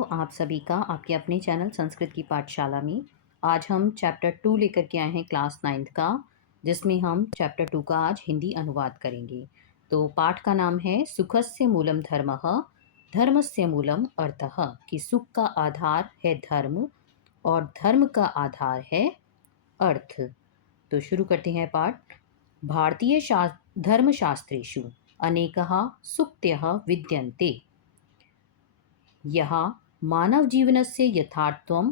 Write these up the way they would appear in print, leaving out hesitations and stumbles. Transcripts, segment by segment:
तो आप सभी का आपके अपने चैनल संस्कृत की पाठशाला में आज हम चैप्टर 2 लेकर के आए हैं क्लास 9th का, जिसमें हम चैप्टर 2 का आज हिंदी अनुवाद करेंगे। तो पाठ का नाम है सुखस्य मूलम धर्मः, धर्मस्य मूलम अर्थः, कि सुख का आधार है धर्म और धर्म का आधार है अर्थ। तो शुरू करते हैं पाठ। भारतीय धर्मशास्त्रेषु अनेकः सूक्तयः विद्यन्ते। यहाँ मानव जीवनस्य यथार्थत्वं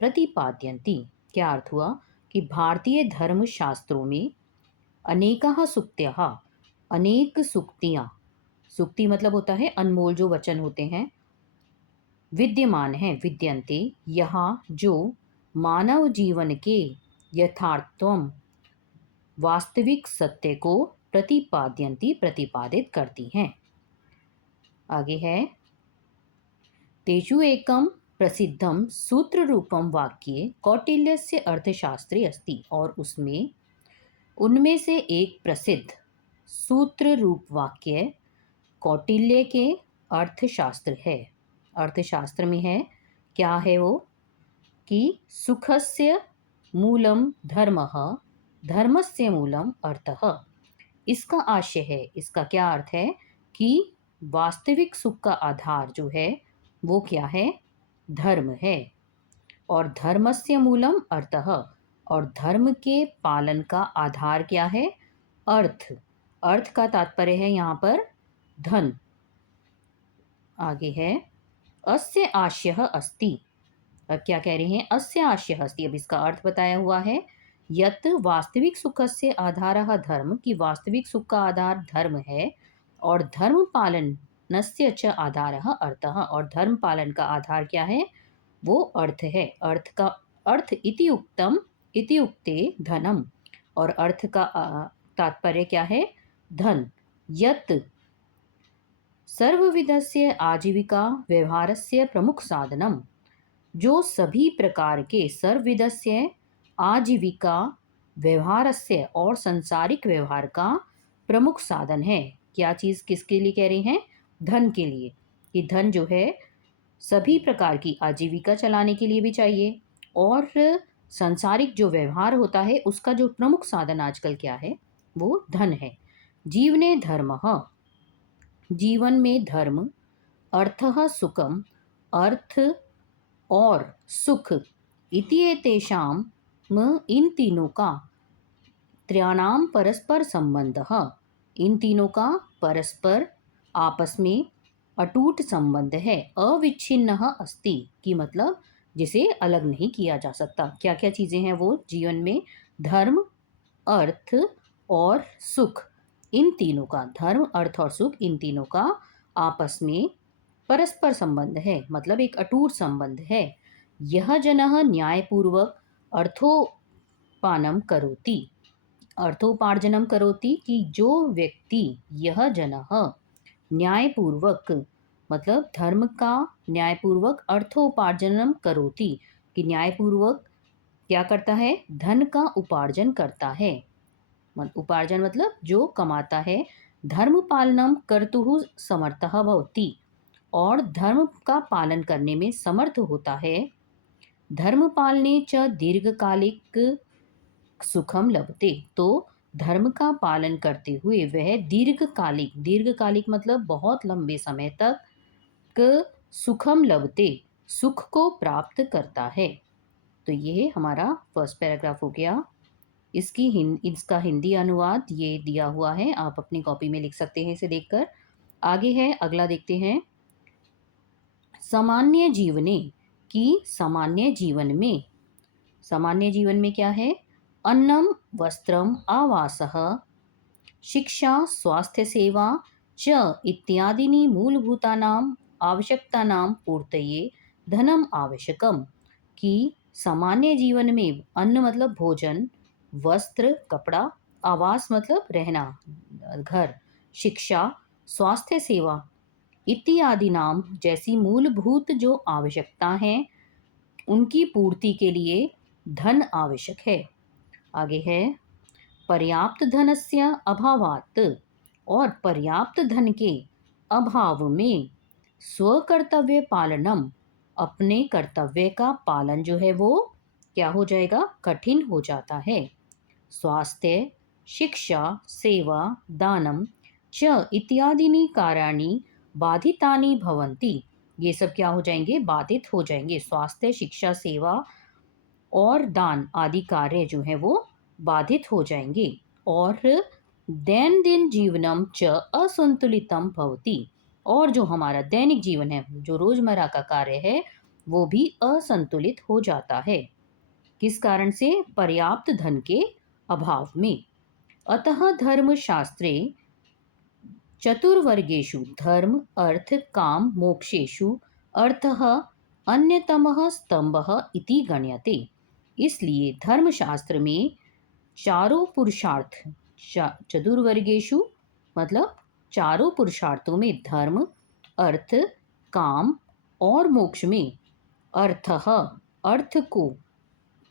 प्रतिपाद्यन्ति। क्या अर्थ हुआ कि भारतीय धर्म शास्त्रों में अनेकः सूक्तयः, अनेक सूक्तियाँ, सूक्ति मतलब होता है अनमोल जो वचन होते हैं, विद्यमान हैं, विद्यन्ते, यहाँ जो मानव जीवन के यथार्थत्वं, वास्तविक सत्य को प्रतिपाद्यन्ति, प्रतिपादित करती हैं। आगे है तेषु एकं प्रसिद्धं सूत्ररूपं वाक्ये कौटिल्यस्य अर्थशास्त्रे अस्ति। और उनमें से एक प्रसिद्ध सूत्र रूप वाक्य कौटिल्य के अर्थशास्त्र है। अर्थशास्त्र में है, क्या है वो, कि सुखस्य मूलम धर्मः, धर्मस्य मूलम अर्थः। इसका आशय है, इसका क्या अर्थ है कि वास्तविक सुख का आधार जो है वो क्या है, धर्म है, और धर्मस्य मूलम अर्थः, और धर्म के पालन का आधार क्या है, अर्थ। अर्थ का तात्पर्य है यहाँ पर धन। आगे है अस्य आशयः अस्ति। अब क्या कह रहे हैं, अस्य आशयः अस्ति। अब इसका अर्थ बताया हुआ है, यत् वास्तविक सुखस्य आधारः धर्म, की वास्तविक सुख का आधार धर्म है, और धर्म पालन नस्य च आधारः अर्थः, और धर्म पालन का आधार क्या है, वो अर्थ है। अर्थ का अर्थ इति उक्तम, इति उक्ते धनम, और अर्थ का तात्पर्य क्या है, धन। यत् सर्वविधस्य आजीविका व्यवहारस्य प्रमुख साधनम, जो सभी प्रकार के सर्वविधस्य आजीविका व्यवहारस्य और संसारिक व्यवहार का प्रमुख साधन है। क्या चीज़ किसके लिए कह रहे हैं, धन के लिए, कि धन जो है सभी प्रकार की आजीविका चलाने के लिए भी चाहिए, और संसारिक जो व्यवहार होता है उसका जो प्रमुख साधन आजकल क्या है, वो धन है। जीवने धर्मः, जीवन में धर्म, अर्थः सुखम, अर्थ और सुख, इति एतेषां इन तीनों का त्रयाणाम परस्पर संबंधः, इन तीनों का परस्पर आपस में अटूट संबंध है। अविच्छिन्नः अस्ति, की मतलब जिसे अलग नहीं किया जा सकता। क्या क्या चीज़ें हैं वो जीवन में, धर्म, अर्थ और सुख, इन तीनों का, धर्म, अर्थ और सुख, इन तीनों का आपस में परस्पर संबंध है, मतलब एक अटूट संबंध है। यह जनः न्यायपूर्वक अर्थोपानम करोति, अर्थोपार्जनम करोति, कि जो व्यक्ति, यह जनः न्यायपूर्वक, मतलब धर्म का न्यायपूर्वक, अर्थोपार्जनम करोति, कि न्यायपूर्वक क्या करता है, धन का उपार्जन करता है। उपार्जन मतलब जो कमाता है। धर्म पालनम कर्तुः समर्थः भवति, और धर्म का पालन करने में समर्थ होता है। धर्म पालने च दीर्घकालिक सुखम लभते, तो धर्म का पालन करते हुए वह दीर्घकालिक, दीर्घकालिक मतलब बहुत लंबे समय तक सुखम लभते, सुख को प्राप्त करता है। तो ये हमारा फर्स्ट पैराग्राफ हो गया। इसका हिंदी अनुवाद ये दिया हुआ है, आप अपनी कॉपी में लिख सकते हैं इसे देखकर। आगे है, अगला देखते हैं। सामान्य जीवने, की सामान्य जीवन में, सामान्य जीवन में क्या है, अन्नम वस्त्रम आवासः शिक्षा स्वास्थ्य सेवा च इत्यादीनि मूलभूतानां आवश्यकतानां पूर्तये धनम आवश्यकम, कि सामान्य जीवन में अन्न मतलब भोजन, वस्त्र कपड़ा, आवास मतलब रहना घर, शिक्षा, स्वास्थ्य सेवा इत्यादि नाम जैसी मूलभूत जो आवश्यकता हैं उनकी पूर्ति के लिए धन आवश्यक है। आगे है पर्याप्त धनस्य अभावात्, और पर्याप्त धन के अभाव में स्वकर्तव्य पालनम, अपने कर्तव्य का पालन जो है वो क्या हो जाएगा, कठिन हो जाता है। स्वास्थ्य, शिक्षा, सेवा, दानम च इत्यादीनि कार्याणि बाधितानि भवन्ति। ये सब क्या हो जाएंगे, बाधित हो जाएंगे। स्वास्थ्य, शिक्षा, सेवा और दान आदि कार्य जो है वो बाधित हो जाएंगे। और दैनंदिन जीवनम च असंतुलितम भवति। और जो हमारा दैनिक जीवन है, जो रोजमर्रा का कार्य है, वो भी असंतुलित हो जाता है। किस कारण से, पर्याप्त धन के अभाव में। अतः धर्मशास्त्रे चतुर्वर्गेषु धर्म अर्थ काम मोक्षेषु अर्थः अन्यतमः स्तंभः इति गण्यते। इसलिए धर्मशास्त्र में चारों पुरुषार्थ, चतुर्वर्गेषु मतलब चारों पुरुषार्थों में धर्म, अर्थ, काम और मोक्ष में अर्थः अर्थ को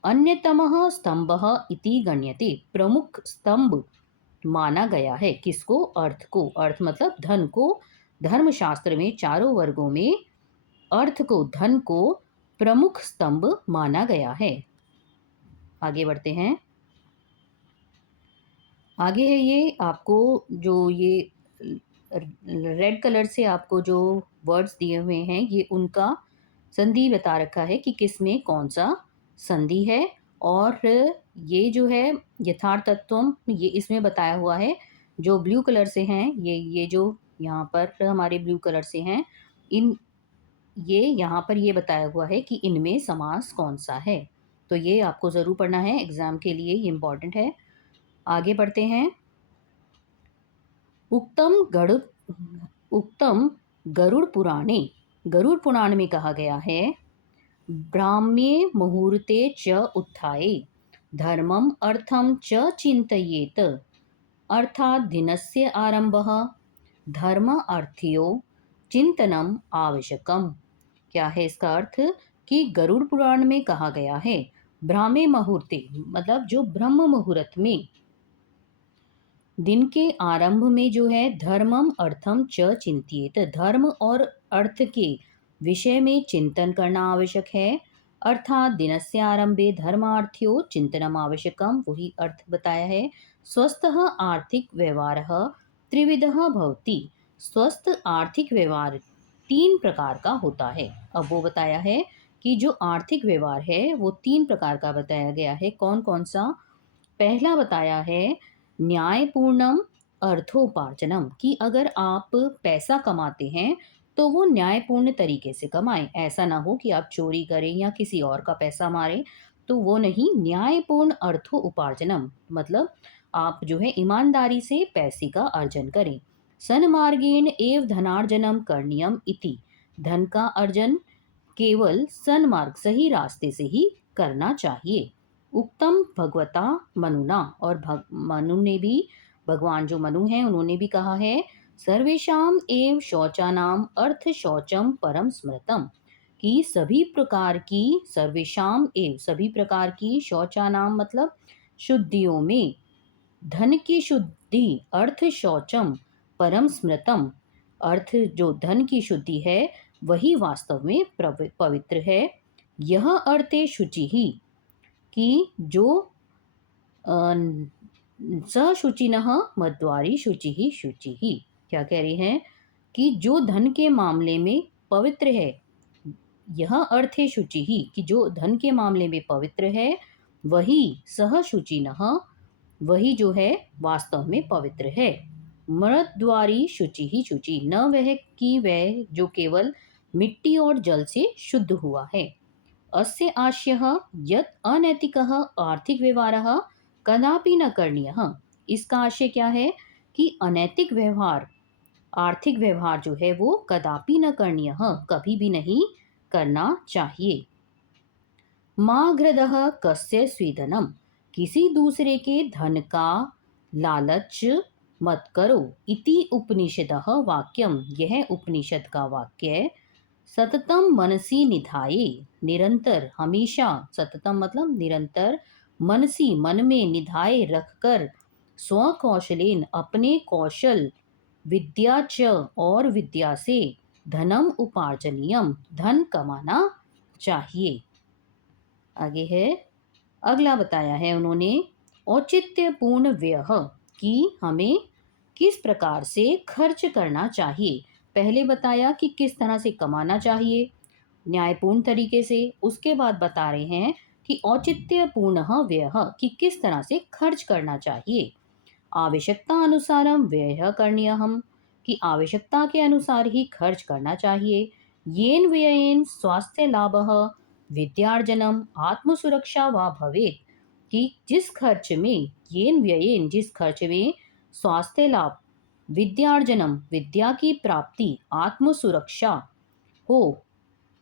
अन्यतमः स्तंभः इति गण्यते प्रमुख स्तंभ माना गया है। किसको, अर्थ को। अर्थ मतलब धन को। धर्मशास्त्र में चारों वर्गों में अर्थ को, धन को प्रमुख स्तंभ माना गया है। आगे बढ़ते हैं। आगे है ये आपको जो ये रेड कलर से आपको जो वर्ड्स दिए हुए हैं, ये उनका संधि बता रखा है कि किस में कौन सा संधि है। और ये जो है यथार्थत्वम, ये इसमें बताया हुआ है। जो ब्लू कलर से हैं, ये जो यहाँ पर हमारे ब्लू कलर से हैं, ये यहाँ पर ये बताया हुआ है कि इनमें समास कौन सा है। तो ये आपको ज़रूर पढ़ना है, एग्जाम के लिए ये इम्पॉर्टेंट है। आगे बढ़ते हैं। उक्तम गरुड़ पुराणे, गरुड़ पुराण में कहा गया है, ब्राह्म्ये मुहूर्ते च उत्थाय धर्मम अर्थम च चिंतयेत, अर्थात दिनस्य आरंभः धर्म अर्थयो चिंतनम आवश्यकम। क्या है इसका अर्थ, कि गरुड़ पुराण में कहा गया है ब्राह्मे मुहूर्ते मतलब जो ब्रह्म मुहूर्त में, दिन के आरंभ में जो है, धर्मम अर्थम च चिंतियेत, धर्म और अर्थ के विषय में चिंतन करना आवश्यक है। अर्थात दिनस्य आरंभे धर्मार्थ्यो चिंतनम आवश्यकम, वही अर्थ बताया है। स्वस्थः आर्थिक व्यवहारः त्रिविधः भवति, स्वस्थ आर्थिक व्यवहार 3 प्रकार का होता है। अब वो बताया है कि जो आर्थिक व्यवहार है वो 3 प्रकार का बताया गया है। कौन कौन सा, पहला बताया है न्यायपूर्णम अर्थोपार्जनम, कि अगर आप पैसा कमाते हैं तो वो न्यायपूर्ण तरीके से कमाएं। ऐसा ना हो कि आप चोरी करें या किसी और का पैसा मारें, तो वो नहीं। न्यायपूर्ण अर्थो उपार्जनम मतलब आप जो है ईमानदारी से पैसे का अर्जन करें। सन्मार्गेण एव धनार्जनम करणीयम इति, धन का अर्जन केवल सन्मार्ग, सही रास्ते से ही करना चाहिए। उक्तम भगवता मनुना, और मनु ने भी, भगवान जो मनु हैं उन्होंने भी कहा है, सर्वेषाम एव शौचानाम अर्थ शौचम परम स्मृतम, कि सभी प्रकार की, सर्वेषाम एव सभी प्रकार की, शौचानाम मतलब शुद्धियों में, धन की शुद्धि अर्थ शौचम परम स्मृतम, अर्थ जो धन की शुद्धि है वही वास्तव में पवित्र है। यह अर्थे शुचि ही, कि जो सशुचिनः मद्वारी शुचि ही, क्या कह रही हैं, कि जो धन के मामले में पवित्र है, यह अर्थ है शुचि ही, कि जो धन के मामले में पवित्र है, वही सह शुचिनः, वही जो है वास्तव में पवित्र है। मृद्वारी शुचि ही शुचि, न वह कि वह जो केवल मिट्टी और जल से शुद्ध हुआ है। अस्य आशयः यत् अनैतिकः आर्थिक व्यवहारः कदापि न करणीयः, इसका आशय क्या है कि अनैतिक व्यवहार, आर्थिक व्यवहार जो है वो कदापि न करणीयः, कभी भी नहीं करना चाहिए। माघ्रदः कस्य स्वीदनम, किसी दूसरे के धन का लालच मत करो। इति उपनिषदः वाक्यम, यह उपनिषद का वाक्य है। सततम मनसी निधाये, निरंतर, हमेशा, सततम मतलब निरंतर, मनसी मन में, निधाए रखकर, स्वकौशलेन अपने कौशल, विद्या च और विद्या से, धनम उपार्जनीयम, धन कमाना चाहिए। आगे है, अगला बताया है उन्होंने औचित्यपूर्ण व्यय, कि हमें किस प्रकार से खर्च करना चाहिए। पहले बताया कि किस तरह से कमाना चाहिए न्यायपूर्ण तरीके से, उसके बाद बता रहे हैं कि औचित्यपूर्ण व्यय, कि किस तरह से खर्च करना चाहिए। आवश्यकता अनुसारम व्यय करणीय हम, कि आवश्यकता के अनुसार ही खर्च करना चाहिए। येन व्ययेन स्वास्थ्य लाभ विद्यार्जनम आत्मसुरक्षा व भवेत्, कि जिस खर्च में, येन व्ययेन जिस खर्च में, स्वास्थ्य लाभ, विद्यार्जनम विद्या की प्राप्ति, आत्मसुरक्षा हो,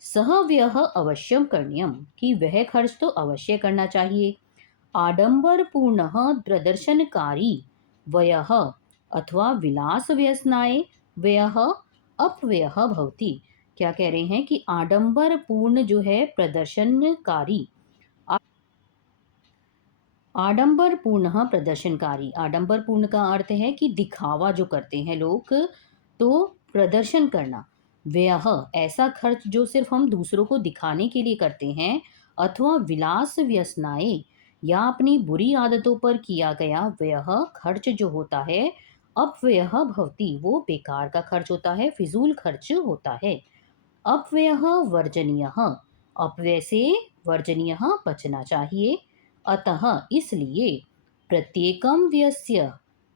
सह व्यय अवश्यम करणीयम, कि वह खर्च तो अवश्य करना चाहिए। आडंबरपूर्ण प्रदर्शनकारी व्ययः अथवा विलास व्यसनाय व्ययः अपव्ययः भवति। क्या कह रहे हैं कि आडंबरपूर्ण जो है प्रदर्शनकारी, आडंबरपूर्ण प्रदर्शनकारी, आडंबरपूर्ण का अर्थ है कि दिखावा जो करते हैं लोग, तो प्रदर्शन करना। व्यय ऐसा खर्च जो सिर्फ हम दूसरों को दिखाने के लिए करते हैं, अथवा विलास व्यसनाएं, या अपनी बुरी आदतों पर किया गया व्यय खर्च जो होता है, अपव्यय भवति, वो बेकार का खर्च होता है, फिजूल खर्च होता है। अपव्यय वर्जनीय, अपव्यय से वर्जनीय, बचना चाहिए। अतः इसलिए प्रत्येकम व्यस्य,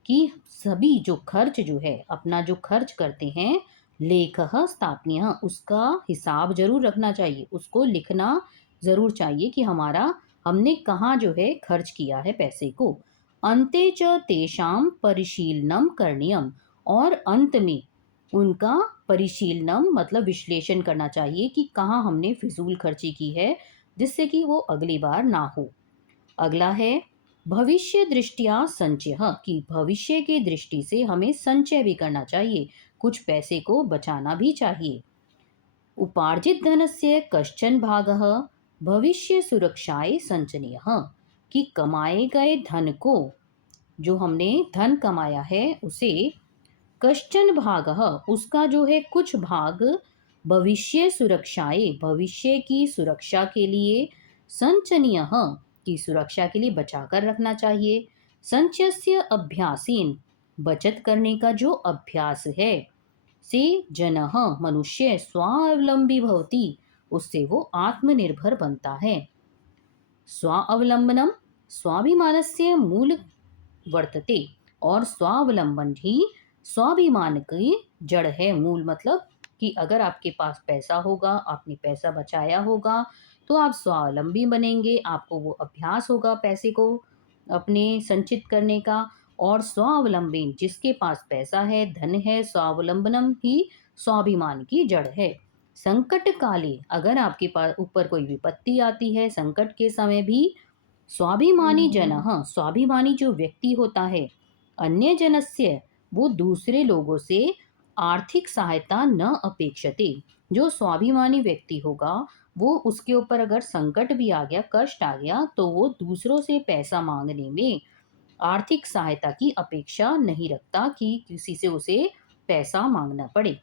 कि सभी जो खर्च जो है, अपना जो खर्च करते हैं, लेखः स्थापनीय, उसका हिसाब जरूर रखना चाहिए, उसको लिखना जरूर चाहिए कि हमने कहाँ जो है खर्च किया है पैसे को। अन्ते च तेषां परिशीलनम करणीयम, और अंत में उनका परिशीलनम मतलब विश्लेषण करना चाहिए कि कहाँ हमने फिजूल खर्ची की है, जिससे कि वो अगली बार ना हो। अगला है भविष्य दृष्टिया संचय, कि भविष्य की दृष्टि से हमें संचय भी करना चाहिए, कुछ पैसे को बचाना भी चाहिए। उपार्जित धनस्य कश्चन भागः भविष्य सुरक्षाय संचनीय, कि कमाए गए धन को, जो हमने धन कमाया है उसे, कश्चन भागः उसका जो है कुछ भाग, भविष्य सुरक्षाए भविष्य की सुरक्षा के लिए, संचनीय की सुरक्षा के लिए बचाकर रखना चाहिए। संचयस्य अभ्यासेन बचत करने का जो अभ्यास है, से जनः मनुष्य स्वावलंबी भवति, उससे वो आत्मनिर्भर बनता है। स्वावलंबनम स्वाभिमानस्य मूल वर्तते, और स्वावलंबन ही स्वाभिमान की जड़ है। मूल मतलब कि अगर आपके पास पैसा होगा, आपने पैसा बचाया होगा, तो आप स्वावलंबी बनेंगे, आपको वो अभ्यास होगा पैसे को अपने संचित करने का। और स्वावलंबी जिसके पास पैसा है, धन है, स्वावलंबनम ही स्वाभिमान की जड़ है। संकट काले, अगर आपके पास ऊपर कोई विपत्ति आती है, संकट के समय भी, स्वाभिमानी जनः स्वाभिमानी जो व्यक्ति होता है, अन्य जनस्य वो दूसरे लोगों से आर्थिक सहायता न अपेक्षते, जो स्वाभिमानी व्यक्ति होगा, वो उसके ऊपर अगर संकट भी आ गया, कष्ट आ गया, तो वो दूसरों से पैसा मांगने में आर्थिक सहायता की अपेक्षा नहीं रखता कि किसी से उसे पैसा मांगना पड़े।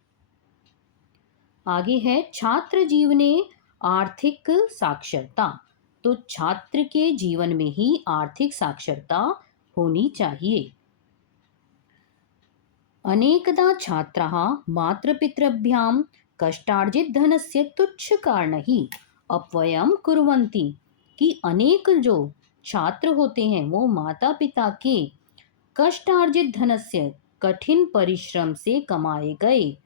आगे है छात्र जीवने आर्थिक साक्षरता, तो छात्र के जीवन में ही आर्थिक साक्षरता होनी चाहिए। अनेकदा छात्राः मातृपितृभ्यां कष्टार्जित धनस्य तुच्छ कारण ही अपव्ययं कुर्वन्ति, कि अनेक जो छात्र होते हैं वो माता पिता के कष्टार्जित धनस्य कठिन परिश्रम से कमाए गए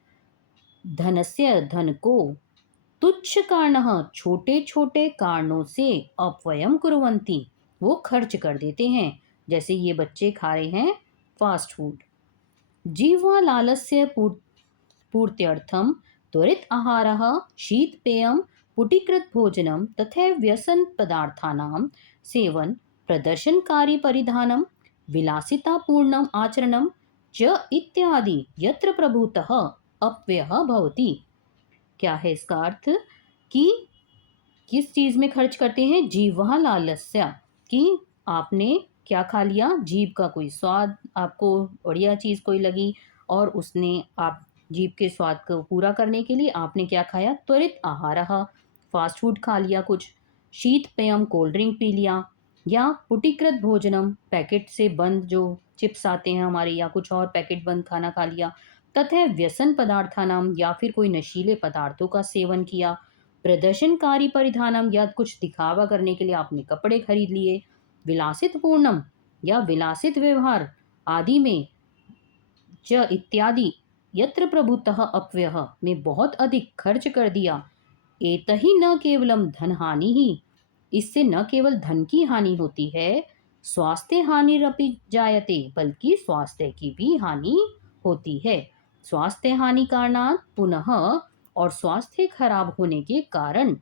धनस्य धन को तुच्छ कारणः छोटे छोटे कारणों से अपव्ययं कुर्वन्ति वो खर्च कर देते हैं। जैसे ये बच्चे खा रहे हैं फास्ट फूड। जीह्वालालस्य पूर्त्यर्थं त्वरित आहारः, शीतपेयं, पुटीकृत भोजनं तथा व्यसन पदार्थानां सेवन, प्रदर्शनकारी परिधानं, विलासितापूर्णम् आचरणं च इत्यादि यत्र प्रभुतः अपव्ययः भवति। क्या है इसका अर्थ? कि किस चीज में खर्च करते हैं? जीवा लालस्य, कि आपने क्या खा लिया, जीभ का कोई स्वाद आपको बढ़िया चीज कोई लगी और उसने आप जीभ के स्वाद को पूरा करने के लिए आपने क्या खाया? त्वरित आहारः, फास्ट फूड खा लिया कुछ, शीतपेयम कोल्ड ड्रिंक पी लिया, या पुटीकृत भोजनम पैकेट से बंद जो चिप्स आते हैं हमारे या कुछ और पैकेट बंद खाना खा लिया, तथा व्यसन पदार्थानाम या फिर कोई नशीले पदार्थों का सेवन किया, प्रदर्शनकारी परिधानम या कुछ दिखावा करने के लिए आपने कपड़े खरीद लिए, विलासित पूर्णम या विलासित व्यवहार आदि में च इत्यादि यत्र प्रभुतः अपव्यय में बहुत अधिक खर्च कर दिया, एतहि न केवलम धन हानि ही, इससे न केवल धन की हानि होती है, स्वास्थ्य हानिरपि जायते, बल्कि स्वास्थ्य की भी हानि होती है। स्वास्थ्य हानि कारणात् पुनः, और स्वास्थ्य खराब होने के कारण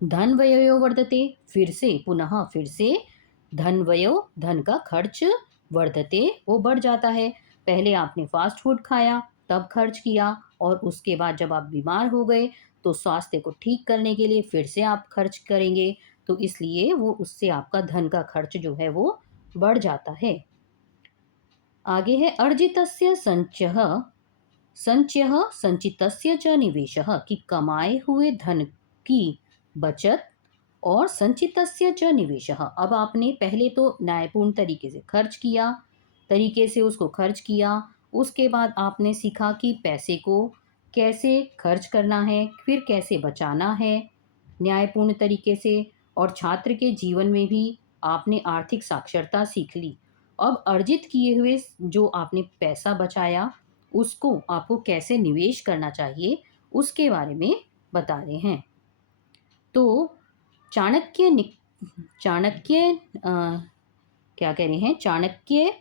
धन व्ययो वर्धते, फिर से धन व्ययो, धन का खर्च, वर्धते वो बढ़ जाता है। पहले आपने फास्ट फूड खाया तब खर्च किया, और उसके बाद जब आप बीमार हो गए तो स्वास्थ्य को ठीक करने के लिए फिर से आप खर्च करेंगे, तो इसलिए वो उससे आपका धन का खर्च जो है वो बढ़ जाता है। आगे है अर्जितस्य संचयः, संचयः संचितस्य च निवेशः, कि कमाए हुए धन की बचत और संचितस्य च निवेशः। अब आपने पहले तो न्यायपूर्ण तरीके से उसको खर्च किया, उसके बाद आपने सीखा कि पैसे को कैसे खर्च करना है, फिर कैसे बचाना है न्यायपूर्ण तरीके से, और छात्र के जीवन में भी आपने आर्थिक साक्षरता सीख ली। अब अर्जित किए हुए जो आपने पैसा बचाया उसको आपको कैसे निवेश करना चाहिए उसके बारे में बता रहे हैं। तो चाणक्य क्या कह रहे हैं? चाणक्य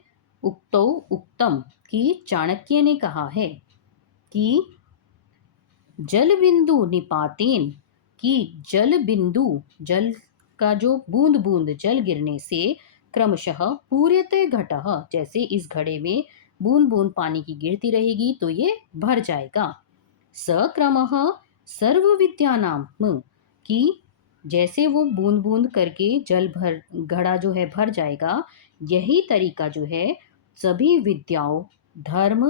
उक्तो उक्तम, कि चाणक्य ने कहा है कि जल बिंदु निपातेन, कि जल बिंदु, जल का जो बूंद बूंद जल गिरने से क्रमशः पूर्यते घटः, जैसे इस घड़े में बूंद बूंद पानी की गिरती रहेगी तो ये भर जाएगा। सक्रमः सर्व विद्यानाम, कि जैसे वो बूंद बूंद करके जल भर घड़ा जो है भर जाएगा, यही तरीका जो है सभी विद्याओं, धर्म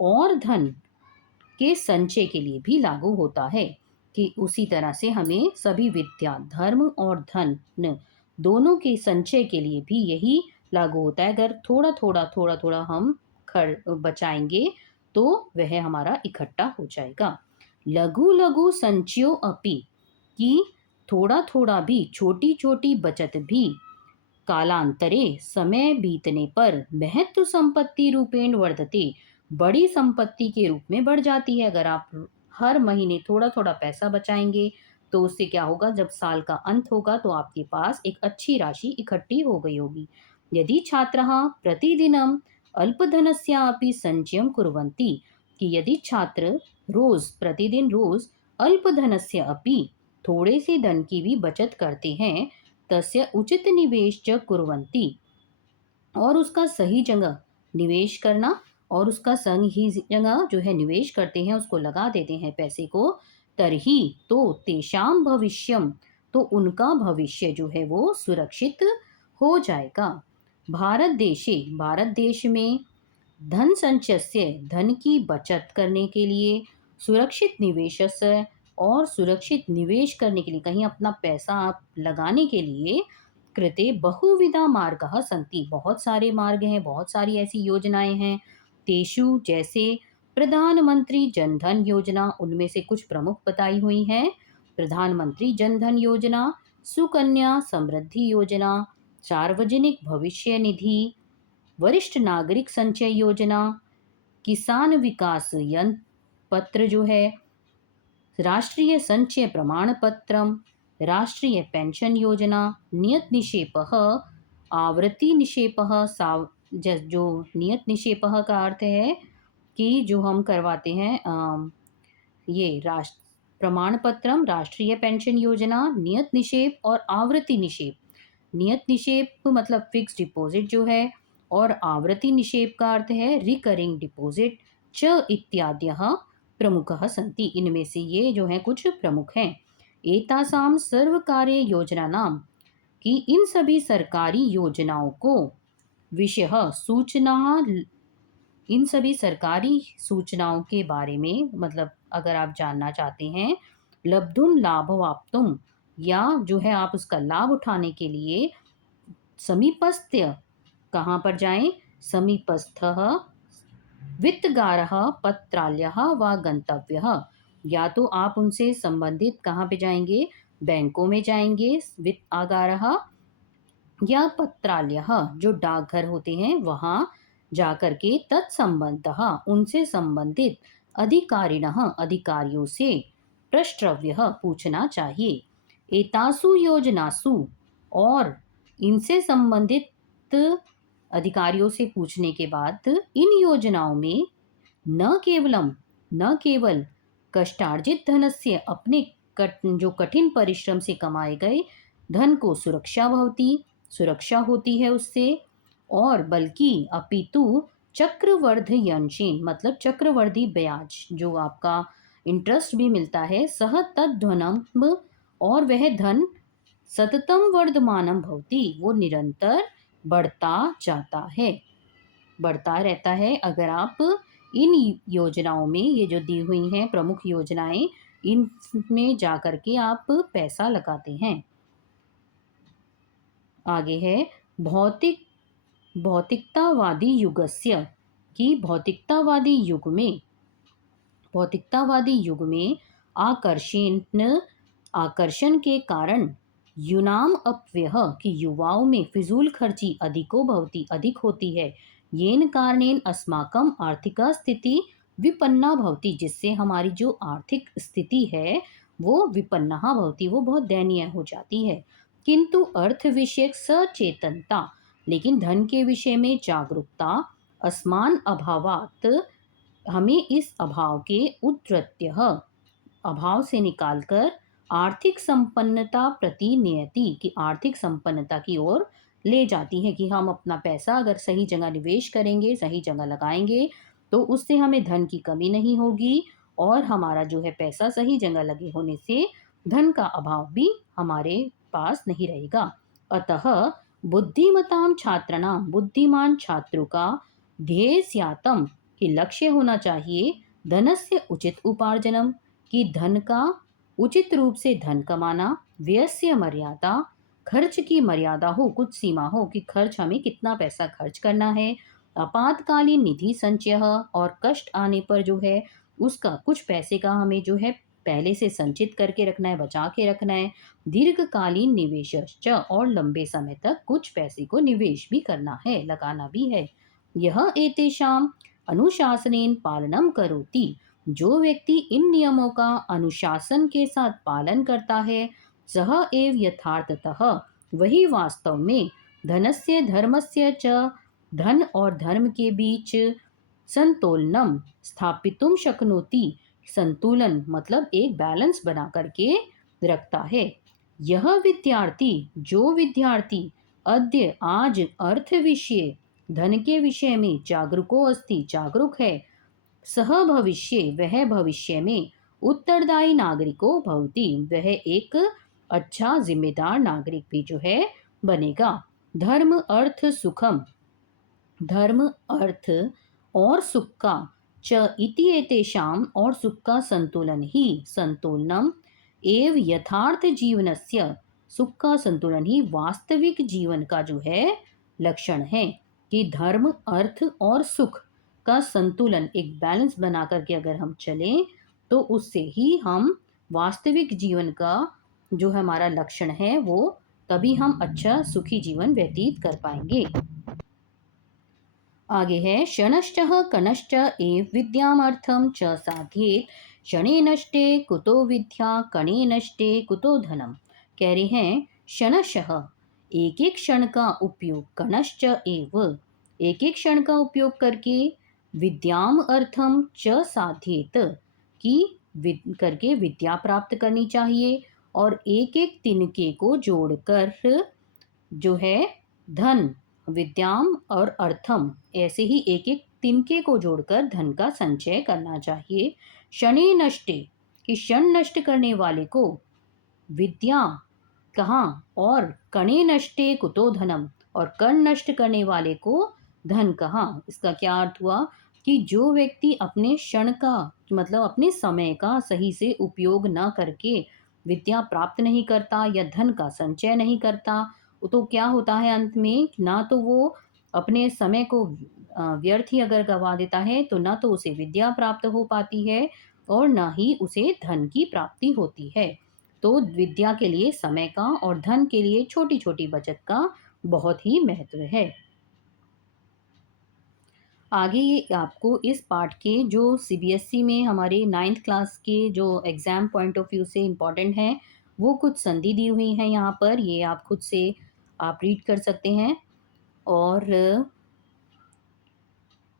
और धन के संचय के लिए भी लागू होता है, कि उसी तरह से हमें सभी विद्या, धर्म और धन दोनों के संचय के लिए भी यही लागू होता है। अगर थोड़ा थोड़ा हम बचाएंगे तो वह हमारा इकट्ठा हो जाएगा। लघु लघु संचयो अपि, कि थोड़ा थोड़ा भी, छोटी छोटी बचत भी कालांतरे, समय बीतने पर महत्व संपत्ति रूपेण वर्धते, बड़ी संपत्ति के रूप में बढ़ जाती है। अगर आप हर महीने थोड़ा थोड़ा पैसा बचाएंगे तो उससे क्या होगा, जब साल का अंत होगा तो आपके पास एक अच्छी राशि इकट्ठी हो गई होगी। यदि छात्रः प्रतिदिनम अल्पधनस्यापि संचयं कुर्वन्ति, कि यदि छात्र प्रतिदिन रोज अल्पधनस्य अपि, थोड़े से धन की भी बचत करते हैं, तस्य उचित निवेश च कुर्वन्ति, और उसका सही जगह निवेश करना, और उसका सही जगह जो है निवेश करते हैं, उसको लगा देते हैं पैसे को, तरही तो तेषाम भविष्यम, तो उनका भविष्य जो है वो सुरक्षित हो जाएगा। भारत देश में धन संचयस्य, धन की बचत करने के लिए, सुरक्षित निवेशस्य, और सुरक्षित निवेश करने के लिए, कहीं अपना पैसा आप लगाने के लिए, कृते बहुविधा मार्गः सन्ति, बहुत सारे मार्ग हैं, बहुत सारी ऐसी योजनाएं हैं। तेषु, जैसे प्रधानमंत्री जन धन योजना, उनमें से कुछ प्रमुख बताई हुई हैं। प्रधानमंत्री जन धन योजना, सुकन्या समृद्धि योजना, सार्वजनिक भविष्य निधि, वरिष्ठ नागरिक संचय योजना, किसान विकास यंत्र पत्र जो है, राष्ट्रीय संचय प्रमाण पत्रम, राष्ट्रीय पेंशन योजना, नियत निक्षेपः, आवर्ती निक्षेपः, जो नियत निक्षेपः का अर्थ है कि जो हम करवाते हैं, ये राष्ट्र प्रमाण पत्रम, राष्ट्रीय पेंशन योजना, नियत निक्षेप और आवर्ती निक्षेप। नियत निक्षेप मतलब फिक्स डिपॉजिट जो है, और आवर्ती निक्षेप का अर्थ है रिकरिंग डिपॉजिट। च इत्याद्यः प्रमुखः सन्ति, इनमें से ये जो है कुछ प्रमुख हैं। एतासाम सर्वकार्य योजना नाम, कि इन सभी सरकारी योजनाओं को विषय सूचना इन सभी सरकारी सूचनाओं के बारे में मतलब अगर आप जानना चाहते हैं, लब्धुम लाभवाप्तुम या जो है आप उसका लाभ उठाने के लिए समीपस्थ्य कहाँ पर जाएं? समीपस्थः वित्तगारः पत्रालयः व गंतव्यः। या तो आप उनसे संबंधित कहाँ पे जाएंगे? बैंकों में जाएंगे, वित्त आगारः, या पत्रालयः जो डाकघर होते हैं वहाँ जाकर के तत्संबंधः उनसे संबंधित अधिकारिणः अधिकारियों से प्रष्ट्रव्यः पूछना चाहिए। एतासु योजनासु और इनसे संबंधित अधिकारियों से पूछने के बाद इन योजनाओं में न केवल कष्टार्जित धनस्य अपने जो कठिन परिश्रम से कमाए गए धन को सुरक्षा होती है उससे, और बल्कि अपितु चक्रवर्धयंशीन मतलब चक्रवर्धी ब्याज जो आपका इंटरेस्ट भी मिलता है, सह तद्धनम और वह धन सततम वर्धमानम भवति वो निरंतर बढ़ता जाता है, बढ़ता रहता है। अगर आप इन योजनाओं में ये जो दी हुई हैं प्रमुख योजनाएं इनमें जाकर के आप पैसा लगाते हैं। आगे है भौतिकतावादी युगस्य कि भौतिकतावादी युग में आकर्षण के कारण यूनाम अपव्यय कि युवाओं में फिजूल खर्ची अधिक होती है। येन कारणेन अस्माकम आर्थिका स्थिति विपन्ना भवति जिससे हमारी जो आर्थिक स्थिति है वो विपन्ना भवति वो बहुत दयनीय हो जाती है। किंतु अर्थ विषयक सचेतनता लेकिन धन के विषय में जागरूकता अस्मान अभावात हमें इस अभाव के उद्धृत्य अभाव से निकालकर आर्थिक संपन्नता प्रति नियति की आर्थिक संपन्नता की ओर ले जाती है कि हम अपना पैसा अगर सही जगह निवेश करेंगे, सही जगह लगाएंगे तो उससे हमें धन की कमी नहीं होगी और हमारा जो है पैसा सही जगह लगे होने से धन का अभाव भी हमारे पास नहीं रहेगा। अतः बुद्धिमताम छात्रणाम बुद्धिमान छात्रों का ध्येय स्यातम कि लक्ष्य होना चाहिए धनस्य उचित उपार्जनम कि धन का उचित रूप से धन कमाना, व्ययस्य मर्यादा खर्च की मर्यादा हो, कुछ सीमा हो कि खर्च हमें कितना पैसा खर्च करना है, आपातकालीन निधि संचय और कष्ट आने पर जो है उसका कुछ पैसे का हमें जो है पहले से संचित करके रखना है, बचा के रखना है, दीर्घकालीन निवेश और लंबे समय तक कुछ पैसे को निवेश भी करना है, लगाना भी है। यह एतेषाम अनुशासनेन पालनम करोति जो व्यक्ति इन नियमों का अनुशासन के साथ पालन करता है सह एव यथार्थतः वही वास्तव में धनस्य धर्मस्य च धन और धर्म के बीच संतुलनम स्थापितुम शक्नोति संतुलन मतलब एक बैलेंस बना करके रखता है। यह विद्यार्थी अद्य आज अर्थ विषय धन के विषय में जागरूक है सह भविष्य वह भविष्य में उत्तरदायी नागरिको भवति वह एक अच्छा जिम्मेदार नागरिक भी जो है बनेगा। धर्म अर्थ और सुख का च इति एतेषाम और सुख का संतुलनम एव यथार्थ जीवनस्य सुख का संतुलन ही वास्तविक जीवन का जो है लक्षण है कि धर्म अर्थ और सुख का संतुलन एक बैलेंस बना करके अगर हम चलें तो उससे ही हम वास्तविक जीवन का जो हमारा लक्षण है वो तभी हम अच्छा सुखी जीवन व्यतीत कर पाएंगे। आगे है क्षणश्च कनश्च एव विद्यामर्थम च साध्येत क्षणे नष्टे कुतो विद्या कणे नष्टे कुतो धनम। कह रहे हैं क्षणशः एक एक क्षण का उपयोग कनश्च एव एक एक क्षण का उपयोग करके विद्याम अर्थम च साध्येत की करके विद्या प्राप्त करनी चाहिए और एक एक तिनके को जोड़कर जो है धन विद्याम और अर्थम ऐसे ही एक एक तिनके को जोड़कर धन का संचय करना चाहिए। शनि नष्टे कि क्षण नष्ट करने वाले को विद्या कहाँ और कणे नष्टे कुतो धनम और कण नष्ट करने वाले को धन कहाँ। इसका क्या अर्थ हुआ कि जो व्यक्ति अपने क्षण का मतलब अपने समय का सही से उपयोग ना करके विद्या प्राप्त नहीं करता या धन का संचय नहीं करता, तो क्या होता है अंत में, ना तो वो अपने समय को व्यर्थ ही अगर गवा देता है, तो ना तो उसे विद्या प्राप्त हो पाती है और ना ही उसे धन की प्राप्ति होती है। तो विद्या के लिए समय का और धन के लिए छोटी-छोटी बचत का बहुत ही महत्व है। आगे ये आपको इस पाठ के जो सीबीएसई में हमारे 9th क्लास के जो एग्ज़ाम पॉइंट ऑफ व्यू से इम्पोर्टेंट हैं, वो कुछ संधि दी हुई हैं यहाँ पर, ये आप खुद से आप रीड कर सकते हैं। और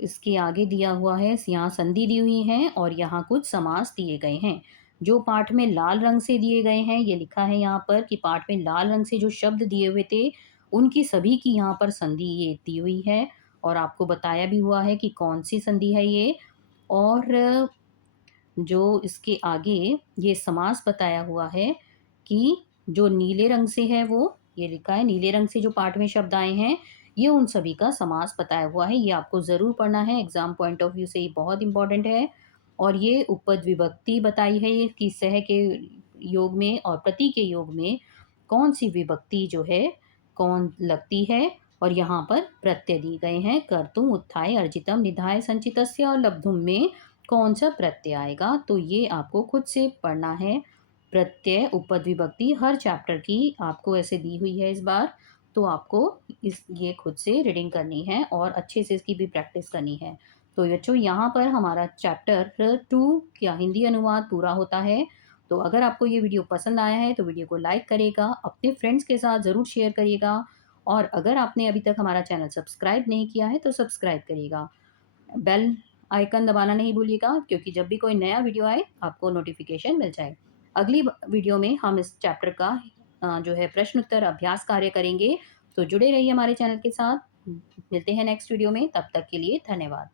इसके आगे दिया हुआ है, यहाँ संधि दी हुई हैं और यहाँ कुछ समास दिए गए हैं। जो पाठ में लाल रंग से दिए गए हैं, ये लिखा है यहाँ पर कि पाठ में लाल रंग से जो शब्द दिए हुए थे, उनकी सभी की यहाँ पर संधि ये दी हुई है और आपको बताया भी हुआ है कि कौन-सी संधि है ये। और जो इसके आगे ये समास बताया हुआ है कि जो नीले रंग से है वो, ये लिखा है नीले रंग से जो पाठ में शब्द आए हैं, ये उन सभी का समास बताया हुआ है। ये आपको ज़रूर पढ़ना है, एग्ज़ाम पॉइंट ऑफ व्यू से ये बहुत इम्पोर्टेंट है। और ये उपपद विभक्ति बताई है ये कि सह के योग में और प्रति के योग में कौन-सी विभक्ति जो है, कौन लगती है। और यहाँ पर प्रत्यय दिए गए हैं, कर्तुम्, उत्थाय, अर्जितम्, निधाय, संचितस्य और लब्धुम में कौन-सा प्रत्यय आएगा, तो ये आपको खुद से पढ़ना है। प्रत्यय, उपपद विभक्ति हर चैप्टर की आपको ऐसे दी हुई है इस बार, तो आपको ये खुद से रीडिंग करनी है और अच्छे से इसकी भी प्रैक्टिस करनी है। तो बच्चों, यहाँ पर हमारा चैप्टर 2 का हिंदी अनुवाद पूरा होता है। तो अगर आपको ये वीडियो पसंद आया है तो वीडियो को लाइक करिएगा, अपने फ्रेंड्स के साथ ज़रूर शेयर करिएगा और अगर आपने अभी तक हमारा चैनल सब्सक्राइब नहीं किया है तो सब्सक्राइब करिएगा। बेल आइकन दबाना नहीं भूलिएगा, क्योंकि जब भी कोई नया वीडियो आए आपको नोटिफिकेशन मिल जाए। अगली वीडियो में हम इस चैप्टर का जो है प्रश्न उत्तर अभ्यास कार्य करेंगे। तो जुड़े रहिए हमारे चैनल के साथ। मिलते हैं नेक्स्ट वीडियो में, तब तक के लिए धन्यवाद।